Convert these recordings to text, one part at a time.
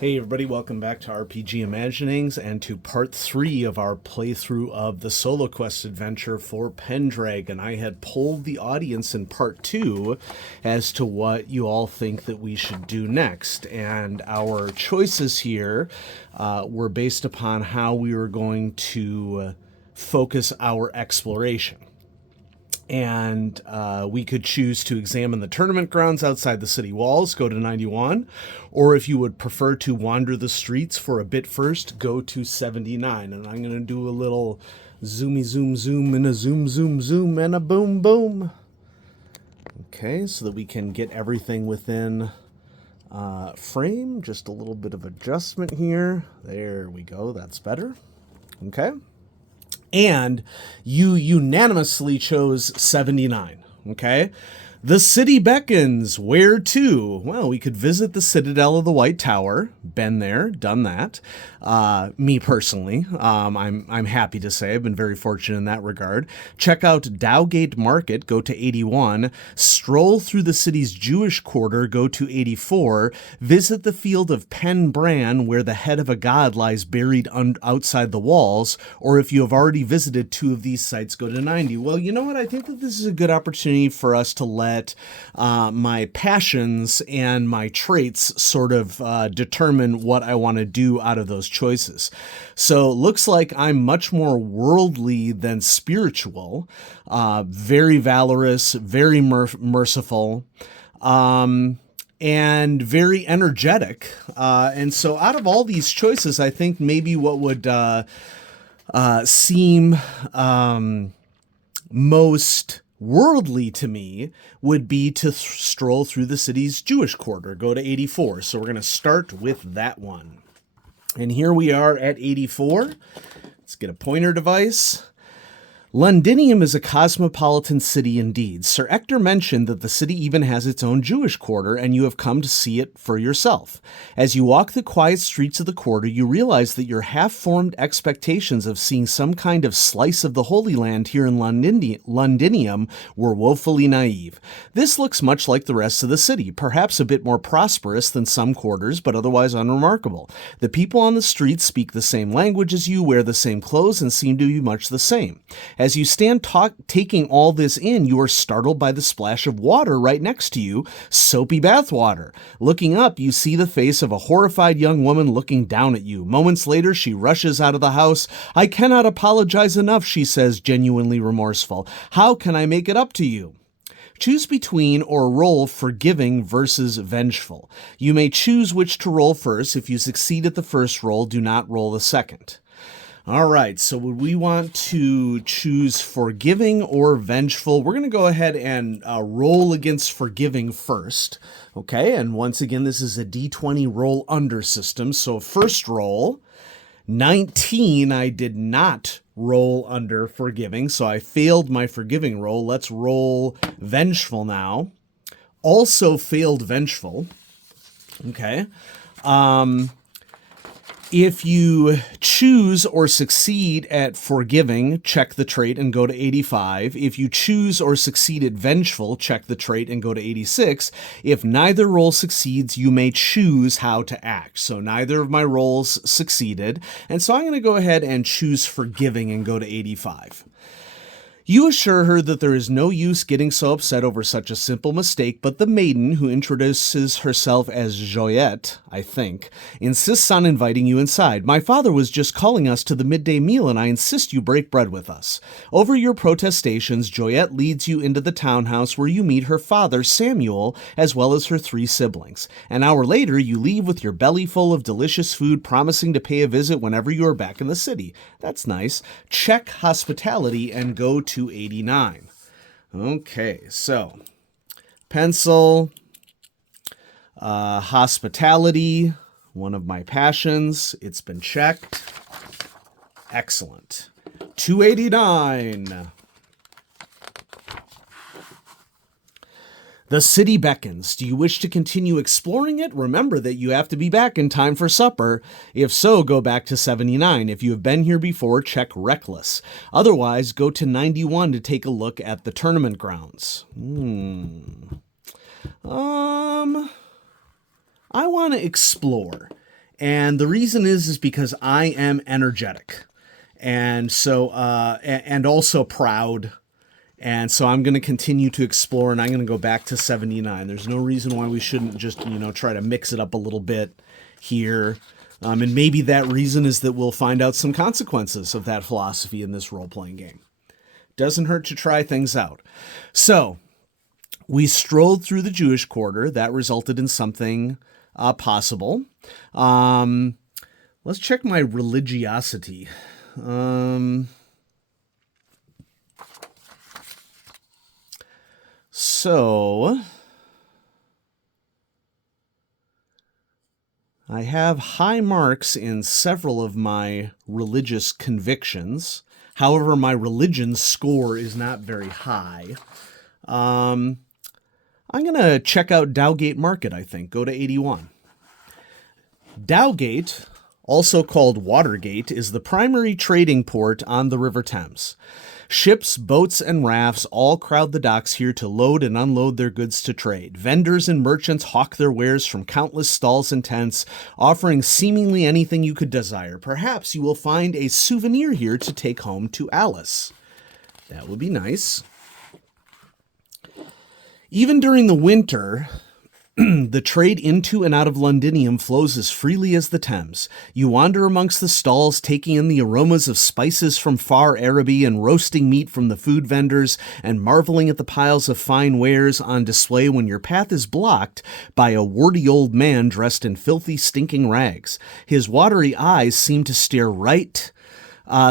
Hey everybody, welcome back to RPG Imaginings and to part 3 of our playthrough of the SoloQuest adventure for Pendragon. I had polled the audience in part 2 as to what you all think that we should do next, and our choices here were based upon how we were going to focus our exploration. And we could choose to examine the tournament grounds outside the city walls, go to 91, or if you would prefer to wander the streets for a bit first, go to 79. And I'm going to do a little zoomy zoom zoom and a zoom zoom zoom and a boom boom. Okay, so that we can get everything within frame. Just a little bit of adjustment here. There we go, that's better. Okay. And you unanimously chose 79, okay? The city beckons. Where to? Well, we could visit the Citadel of the White Tower. Been there, done that. Me personally, I'm happy to say I've been very fortunate in that regard. Check out Dowgate Market, go to 81. Stroll through the city's Jewish quarter, go to 84. Visit the field of Pendragon, where the head of a god lies buried outside the walls. Or if you have already visited 2 of these sites, go to 90. Well, you know what? I think that this is a good opportunity for us to let my passions and my traits sort of determine what I want to do out of those choices. So it looks like I'm much more worldly than spiritual, very valorous, very merciful, and very energetic. And so out of all these choices, I think maybe what would seem most worldly to me would be to stroll through the city's Jewish quarter, go to 84. So we're going to start with that one. And here we are at 84. Let's get a pointer device. Londinium is a cosmopolitan city indeed. Sir Ector mentioned that the city even has its own Jewish quarter, and you have come to see it for yourself. As you walk the quiet streets of the quarter, you realize that your half-formed expectations of seeing some kind of slice of the Holy Land here in Londinium were woefully naive. This looks much like the rest of the city, perhaps a bit more prosperous than some quarters, but otherwise unremarkable. The people on the streets speak the same language as you, wear the same clothes, and seem to be much the same. As you stand taking all this in, you are startled by the splash of water right next to you, soapy bathwater. Looking up, you see the face of a horrified young woman looking down at you. Moments later, she rushes out of the house. "I cannot apologize enough," she says, genuinely remorseful. "How can I make it up to you?" Choose between or roll forgiving versus vengeful. You may choose which to roll first. If you succeed at the first roll, do not roll the second. All right, so would we want to choose forgiving or vengeful? We're going to go ahead and roll against forgiving first. Okay, and once again, this is a D20 roll under system. So first roll, 19, I did not roll under forgiving, so I failed my forgiving roll. Let's roll vengeful now. Also failed vengeful. Okay. If you choose or succeed at forgiving, check the trait and go to 85. If you choose or succeed at vengeful, check the trait and go to 86. If neither roll succeeds, you may choose how to act. So neither of my rolls succeeded, and so I'm going to go ahead and choose forgiving and go to 85. You assure her that there is no use getting so upset over such a simple mistake, but the maiden, who introduces herself as Joyette, I think, insists on inviting you inside. "My father was just calling us to the midday meal, and I insist you break bread with us." Over your protestations, Joyette leads you into the townhouse where you meet her father, Samuel, as well as her 3 siblings. An hour later, you leave with your belly full of delicious food, promising to pay a visit whenever you are back in the city. That's nice. Check hospitality and go to 89. Okay, so pencil, hospitality, one of my passions. It's been checked. Excellent. 289. The city beckons. Do you wish to continue exploring it? Remember that you have to be back in time for supper. If so, go back to 79. If you have been here before, check reckless. Otherwise, go to 91 to take a look at the tournament grounds. I want to explore. And the reason is because I am energetic. And so, and also proud. And so I'm going to continue to explore, and I'm going to go back to 79. There's no reason why we shouldn't just, try to mix it up a little bit here. And maybe that reason is that we'll find out some consequences of that philosophy in this role-playing game. Doesn't hurt to try things out. So we strolled through the Jewish quarter. That resulted in something possible. Let's check my religiosity. So I have high marks in several of my religious convictions. However, my religion score is not very high. I'm going to check out Dowgate Market, I think. Go to 81. Dowgate, also called Watergate, is the primary trading port on the River Thames. Ships, boats, and rafts all crowd the docks here to load and unload their goods to trade. Vendors and merchants hawk their wares from countless stalls and tents, offering seemingly anything you could desire. Perhaps you will find a souvenir here to take home to Alice. That would be nice. Even during the winter, the trade into and out of Londinium flows as freely as the Thames. You wander amongst the stalls, taking in the aromas of spices from far Araby and roasting meat from the food vendors, and marveling at the piles of fine wares on display when your path is blocked by a warty old man dressed in filthy, stinking rags. His watery eyes seem to stare right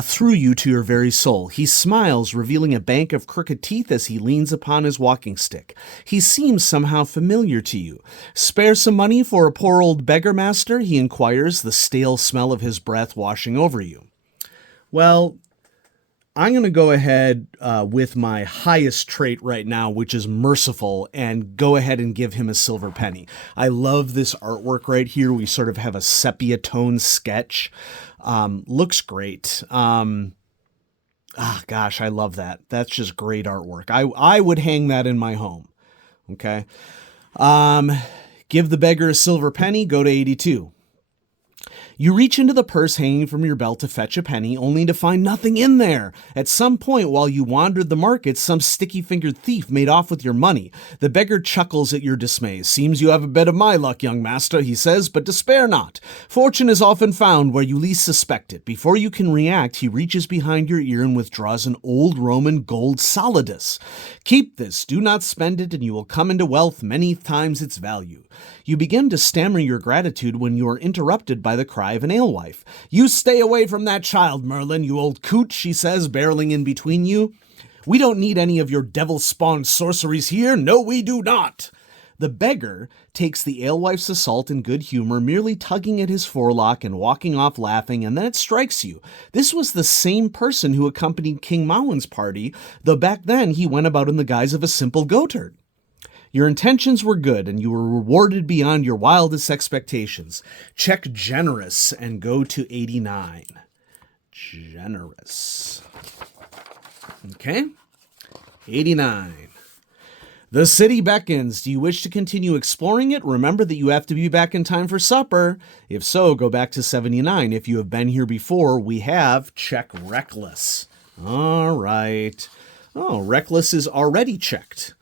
through you to your very soul. He smiles, revealing a bank of crooked teeth as he leans upon his walking stick. He seems somehow familiar to you. Spare some money for a poor old beggar, master? He inquires, the stale smell of his breath washing over you. Well, I'm going to go ahead with my highest trait right now, which is merciful, and go ahead and give him a silver penny. I love this artwork right here. We sort of have a sepia tone sketch. Looks great. Gosh, I love that. That's just great artwork. I would hang that in my home. Okay. Give the beggar a silver penny, go to 82. You reach into the purse hanging from your belt to fetch a penny, only to find nothing in there. At some point while you wandered the market, some sticky-fingered thief made off with your money. The beggar chuckles at your dismay. Seems you have a bit of my luck, young master, he says, but despair not. Fortune is often found where you least suspect it. Before you can react, he reaches behind your ear and withdraws an old Roman gold solidus. Keep this, do not spend it, and you will come into wealth many times its value. You begin to stammer your gratitude when you are interrupted by the cry of an alewife. You stay away from that child, Merlin, you old coot, she says, barreling in between you. We don't need any of your devil-spawned sorceries here. No, we do not. The beggar takes the alewife's assault in good humor, merely tugging at his forelock and walking off laughing, and then it strikes you. This was the same person who accompanied King Mawan's party, though back then he went about in the guise of a simple goatherd. Your intentions were good, and you were rewarded beyond your wildest expectations. Check generous and go to 89. Generous. Okay. 89. The city beckons. Do you wish to continue exploring it? Remember that you have to be back in time for supper. If so, go back to 79. If you have been here before, we have check reckless. All right. Oh, reckless is already checked.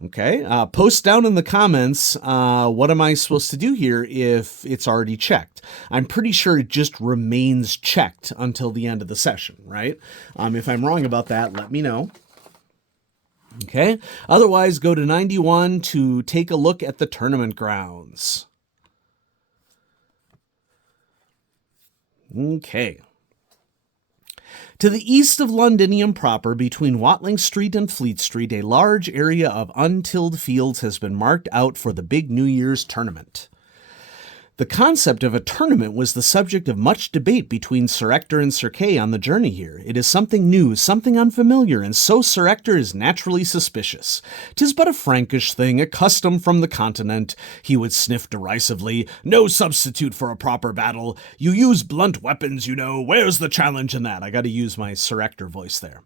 Okay, post down in the comments, what am I supposed to do here if it's already checked? I'm pretty sure it just remains checked until the end of the session, right? If I'm wrong about that, let me know. Okay, otherwise go to 91 to take a look at the tournament grounds. Okay. To the east of Londinium proper, between Watling Street and Fleet Street, a large area of untilled fields has been marked out for the big New Year's tournament. The concept of a tournament was the subject of much debate between Sir Ector and Sir Kay on the journey here. It is something new, something unfamiliar, and so Sir Ector is naturally suspicious. 'Tis but a Frankish thing, a custom from the continent. He would sniff derisively. No substitute for a proper battle. You use blunt weapons, you know. Where's the challenge in that? I gotta use my Sir Ector voice there.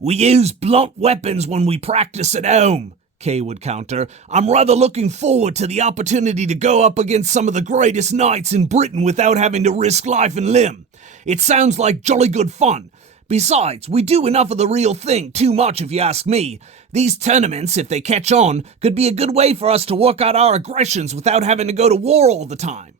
We use blunt weapons when we practice at home. Kay would counter. "I'm rather looking forward to the opportunity to go up against some of the greatest knights in Britain without having to risk life and limb. It sounds like jolly good fun. Besides, we do enough of the real thing, too much if you ask me. These tournaments, if they catch on, could be a good way for us to work out our aggressions without having to go to war all the time."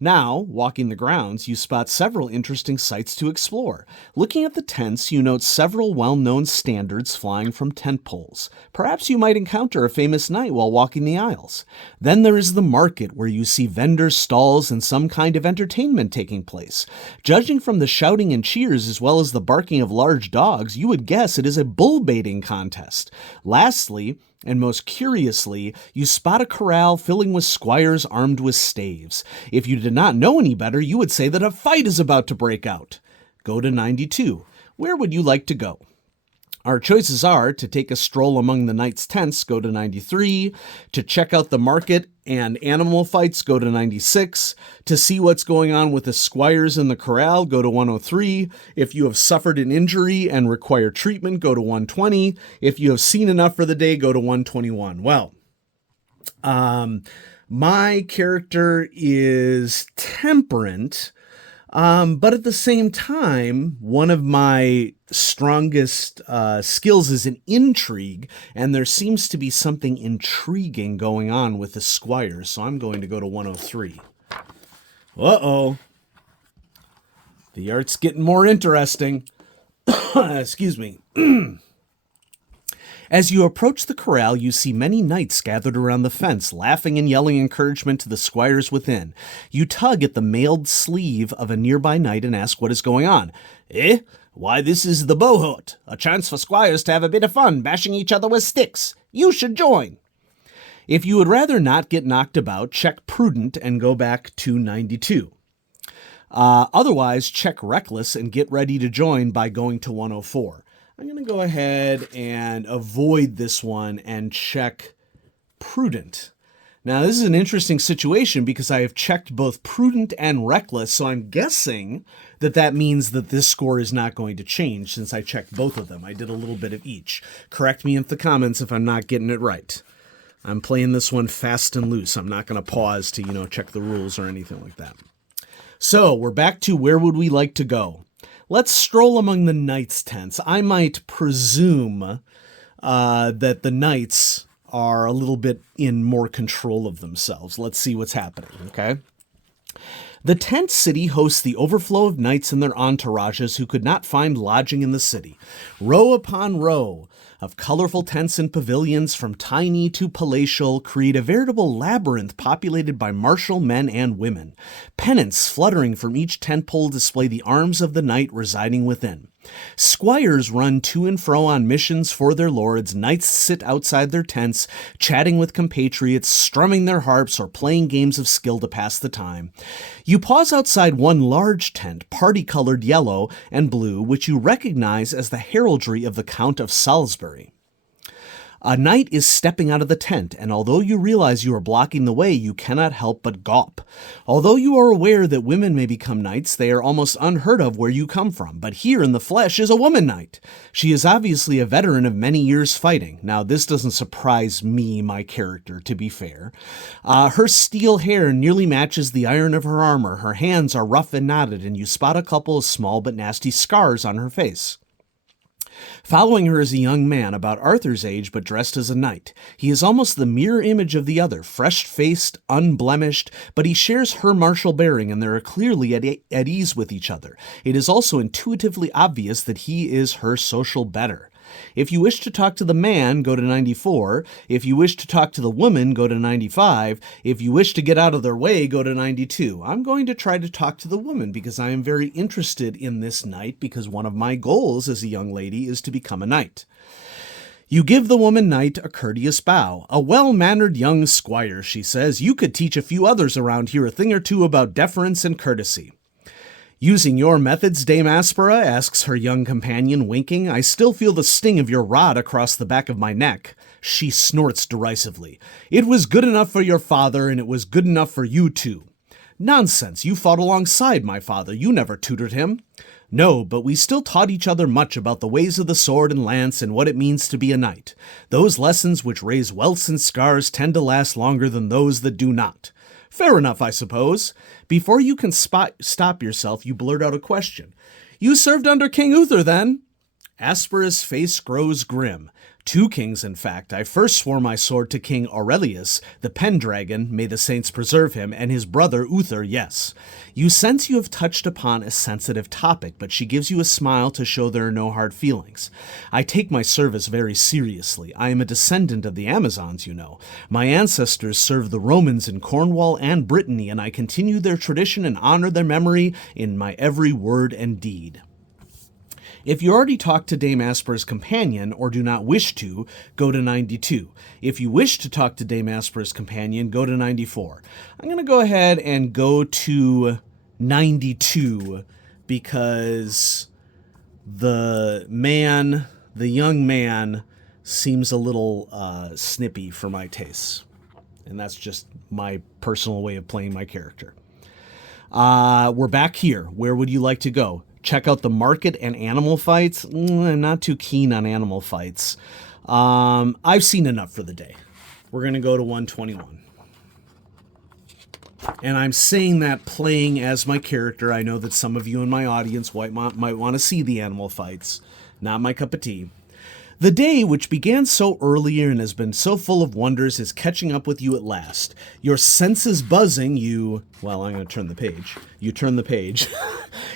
Now, walking the grounds, you spot several interesting sights to explore. Looking at the tents, you note several well-known standards flying from tent poles. Perhaps you might encounter a famous knight while walking the aisles. Then there is the market, where you see vendors, stalls, and some kind of entertainment taking place. Judging from the shouting and cheers as well as the barking of large dogs, you would guess it is a bull baiting contest. Lastly, and most curiously, you spot a corral filling with squires armed with staves. If you did not know any better, you would say that a fight is about to break out. Go to 92. Where would you like to go? Our choices are to take a stroll among the knights' tents, go to 93, to check out the market and animal fights, go to 96, to see what's going on with the squires in the corral, go to 103, if you have suffered an injury and require treatment, go to 120, if you have seen enough for the day, go to 121. Well, my character is temperate, but at the same time, one of my strongest skills is in intrigue, and there seems to be something intriguing going on with the squires, so I'm going to go to 103. Uh-oh. The art's getting more interesting. Excuse me. As you approach the corral, you see many knights gathered around the fence, laughing and yelling encouragement to the squires within. You tug at the mailed sleeve of a nearby knight and ask what is going on. "Eh? Why, this is the Bohort, a chance for squires to have a bit of fun, bashing each other with sticks. You should join." If you would rather not get knocked about, check Prudent and go back to 92. Otherwise, check Reckless and get ready to join by going to 104. I'm going to go ahead and avoid this one and check Prudent. Now, this is an interesting situation because I have checked both Prudent and Reckless, so I'm guessing that that means that this score is not going to change since I checked both of them. I did a little bit of each. Correct me in the comments if I'm not getting it right. I'm playing this one fast and loose. I'm not going to pause to, check the rules or anything like that. So, we're back to where would we like to go? Let's stroll among the knights' tents. I might presume that the knights are a little bit in more control of themselves. Let's see what's happening, okay? The tent city hosts the overflow of knights and their entourages who could not find lodging in the city. Row upon row of colorful tents and pavilions, from tiny to palatial, create a veritable labyrinth populated by martial men and women. Pennants fluttering from each tent pole display the arms of the knight residing within. Squires run to and fro on missions for their lords. Knights sit outside their tents, chatting with compatriots, strumming their harps, or playing games of skill to pass the time. You pause outside one large tent, party-colored yellow and blue, which you recognize as the heraldry of the Count of Salisbury. A knight is stepping out of the tent, and although you realize you are blocking the way, you cannot help but gawp. Although you are aware that women may become knights, they are almost unheard of where you come from. But here in the flesh is a woman knight. She is obviously a veteran of many years fighting. Now, this doesn't surprise me, my character, to be fair. Her steel hair nearly matches the iron of her armor. Her hands are rough and knotted, and you spot a couple of small but nasty scars on her face. Following her is a young man about Arthur's age but dressed as a knight. He is almost the mirror image of the other, fresh-faced, unblemished, but he shares her martial bearing and they are clearly at ease with each other. It is also intuitively obvious that he is her social better. If you wish to talk to the man, go to 94. If you wish to talk to the woman, go to 95. If you wish to get out of their way, go to 92. I'm going to try to talk to the woman because I am very interested in this knight, because one of my goals as a young lady is to become a knight. You give the woman knight a courteous bow. "A well-mannered young squire," she says. "You could teach a few others around here a thing or two about deference and courtesy." "Using your methods, Dame Aspera?" asks her young companion, winking. "I still feel the sting of your rod across the back of my neck." She snorts derisively. "It was good enough for your father, and it was good enough for you too." Nonsense, you fought alongside my father, you never tutored him. No, but we still taught each other much about the ways of the sword and lance and what it means to be a knight. Those lessons which raise welts and scars tend to last longer than those that do not. Fair enough, I suppose. Before you can stop yourself, you blurt out a question. You served under King Uther, then? Asper's face grows grim. 2 kings, in fact. I first swore my sword to King Aurelius, the Pendragon, may the saints preserve him, and his brother Uther, yes. You sense you have touched upon a sensitive topic, but she gives you a smile to show there are no hard feelings. I take my service very seriously. I am a descendant of the Amazons, you know. My ancestors served the Romans in Cornwall and Brittany, and I continue their tradition and honor their memory in my every word and deed. If you already talked to Dame Asper's companion or do not wish to, go to 92. If you wish to talk to Dame Asper's companion, go to 94. I'm going to go ahead and go to 92 because the young man seems a little snippy for my tastes. And that's just my personal way of playing my character. We're back here. Where would you like to go? Check out the market and animal fights. I'm not too keen on animal fights. I've seen enough for the day. We're going to go to 121. And I'm saying that playing as my character. I know that some of you in my audience might want to see the animal fights. Not my cup of tea. The day, which began so early and has been so full of wonders, is catching up with you at last. Your senses buzzing, well, I'm going to turn the page. You turn the page.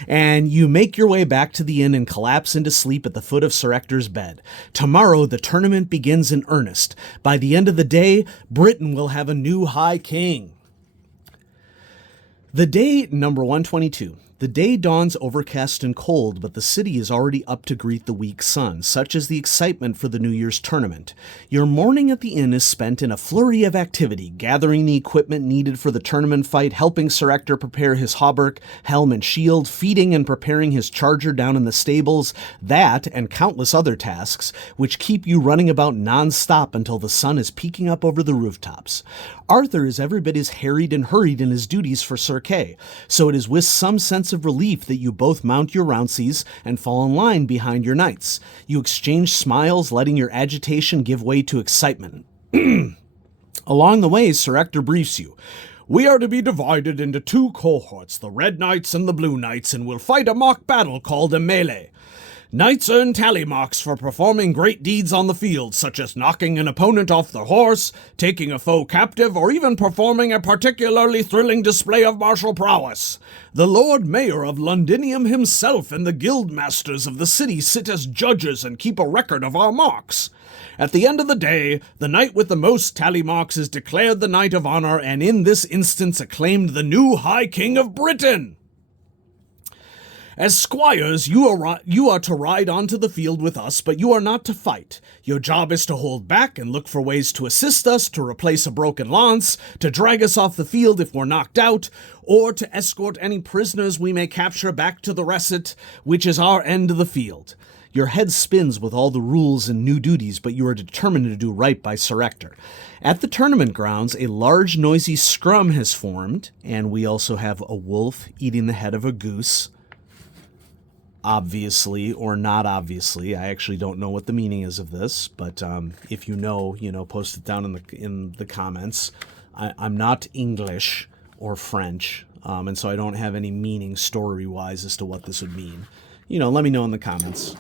And you make your way back to the inn and collapse into sleep at the foot of Sir Ector's bed. Tomorrow, the tournament begins in earnest. By the end of the day, Britain will have a new high king. The day, number 122. The day dawns overcast and cold, but the city is already up to greet the weak sun. Such is the excitement for the New Year's tournament. Your morning at the inn is spent in a flurry of activity, gathering the equipment needed for the tournament fight, helping Sir Ector prepare his hauberk, helm, and shield, feeding and preparing his charger down in the stables, that and countless other tasks, which keep you running about non-stop until the sun is peeking up over the rooftops. Arthur is every bit as harried and hurried in his duties for Sir Kay, so it is with some sense of relief that you both mount your rounceys and fall in line behind your knights. You exchange smiles, letting your agitation give way to excitement. Along the way, Sir Ector briefs you. We are to be divided into 2 cohorts, the Red Knights and the Blue Knights, and will fight a mock battle called a melee. Knights earn tally marks for performing great deeds on the field, such as knocking an opponent off the horse, taking a foe captive, or even performing a particularly thrilling display of martial prowess. The Lord Mayor of Londinium himself and the guild masters of the city sit as judges and keep a record of our marks. At the end of the day, the knight with the most tally marks is declared the Knight of Honor, and in this instance acclaimed the new High King of Britain. As squires, you are to ride onto the field with us, but you are not to fight. Your job is to hold back and look for ways to assist us, to replace a broken lance, to drag us off the field if we're knocked out, or to escort any prisoners we may capture back to the Resset, which is our end of the field. Your head spins with all the rules and new duties, but you are determined to do right by Sir Ector. At the tournament grounds, a large, noisy scrum has formed, and we also have a wolf eating the head of a goose. Obviously, or not obviously. I actually don't know what the meaning is of this, but if you know, post it down in the comments. I'm not English or French, and so I don't have any meaning story-wise as to what this would mean. Let me know in the comments.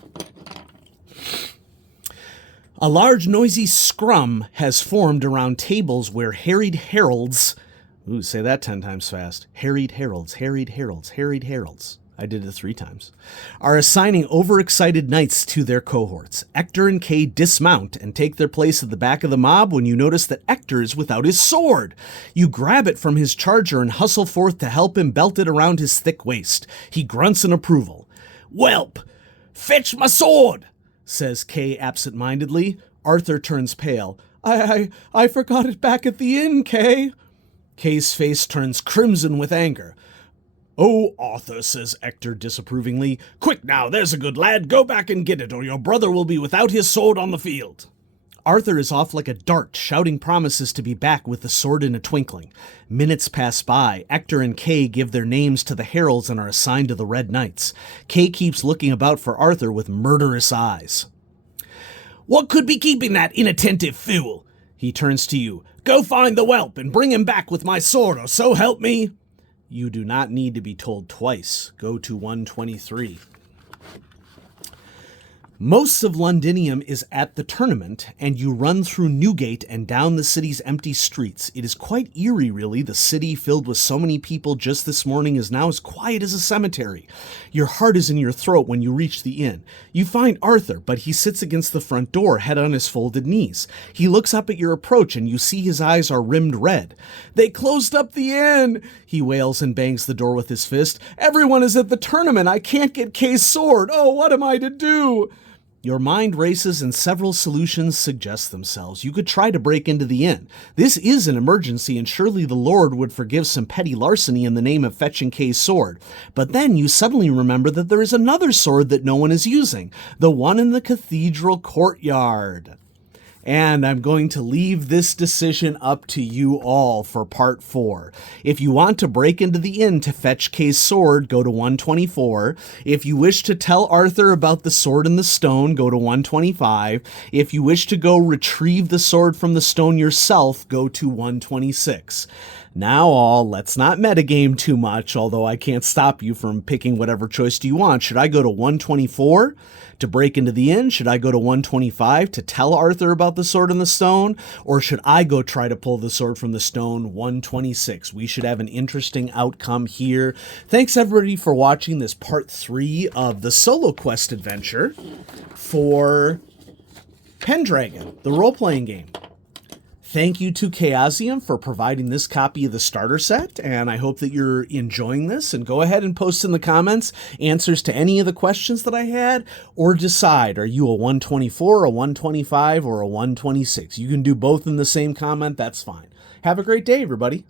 A large, noisy scrum has formed around tables where harried heralds... Ooh, say that 10 times fast. Harried heralds, harried heralds, harried heralds. I did it 3 times, are assigning overexcited knights to their cohorts. Ector and Kay dismount and take their place at the back of the mob when you notice that Ector is without his sword. You grab it from his charger and hustle forth to help him belt it around his thick waist. He grunts in approval. Whelp, fetch my sword, says Kay absent-mindedly. Arthur turns pale. I forgot it back at the inn, Kay. Kay's face turns crimson with anger. Oh, Arthur, says Ector disapprovingly. Quick now, there's a good lad. Go back and get it, or your brother will be without his sword on the field. Arthur is off like a dart, shouting promises to be back with the sword in a twinkling. Minutes pass by. Ector and Kay give their names to the heralds and are assigned to the Red Knights. Kay keeps looking about for Arthur with murderous eyes. "What could be keeping that inattentive fool?" He turns to you. "Go find the whelp and bring him back with my sword, or so help me." You do not need to be told twice. Go to 123. Most of Londinium is at the tournament, and you run through Newgate and down the city's empty streets. It is quite eerie, really. The city, filled with so many people just this morning, is now as quiet as a cemetery. Your heart is in your throat when you reach the inn. You find Arthur, but he sits against the front door, head on his folded knees. He looks up at your approach, and you see his eyes are rimmed red. "They closed up the inn!" he wails and bangs the door with his fist. "Everyone is at the tournament. I can't get Kay's sword. Oh, what am I to do?" Your mind races and several solutions suggest themselves. You could try to break into the inn. This is an emergency, and surely the Lord would forgive some petty larceny in the name of fetching Kay's sword. But then you suddenly remember that there is another sword that no one is using, the one in the cathedral courtyard. And I'm going to leave this decision up to you all for part 4. If you want to break into the inn to fetch Kay's sword, go to 124. If you wish to tell Arthur about the sword and the stone, go to 125. If you wish to go retrieve the sword from the stone yourself, go to 126. Now all, let's not metagame too much, although I can't stop you from picking whatever choice do you want. Should I go to 124 to break into the inn? Should I go to 125 to tell Arthur about the sword and the stone? Or should I go try to pull the sword from the stone? 126. We should have an interesting outcome here. Thanks everybody for watching this part 3 of the SoloQuest adventure for Pendragon, the role-playing game. Thank you to Chaosium for providing this copy of the starter set, and I hope that you're enjoying this. And go ahead and post in the comments answers to any of the questions that I had, or decide, are you a 124, a 125, or a 126? You can do both in the same comment, that's fine. Have a great day, everybody.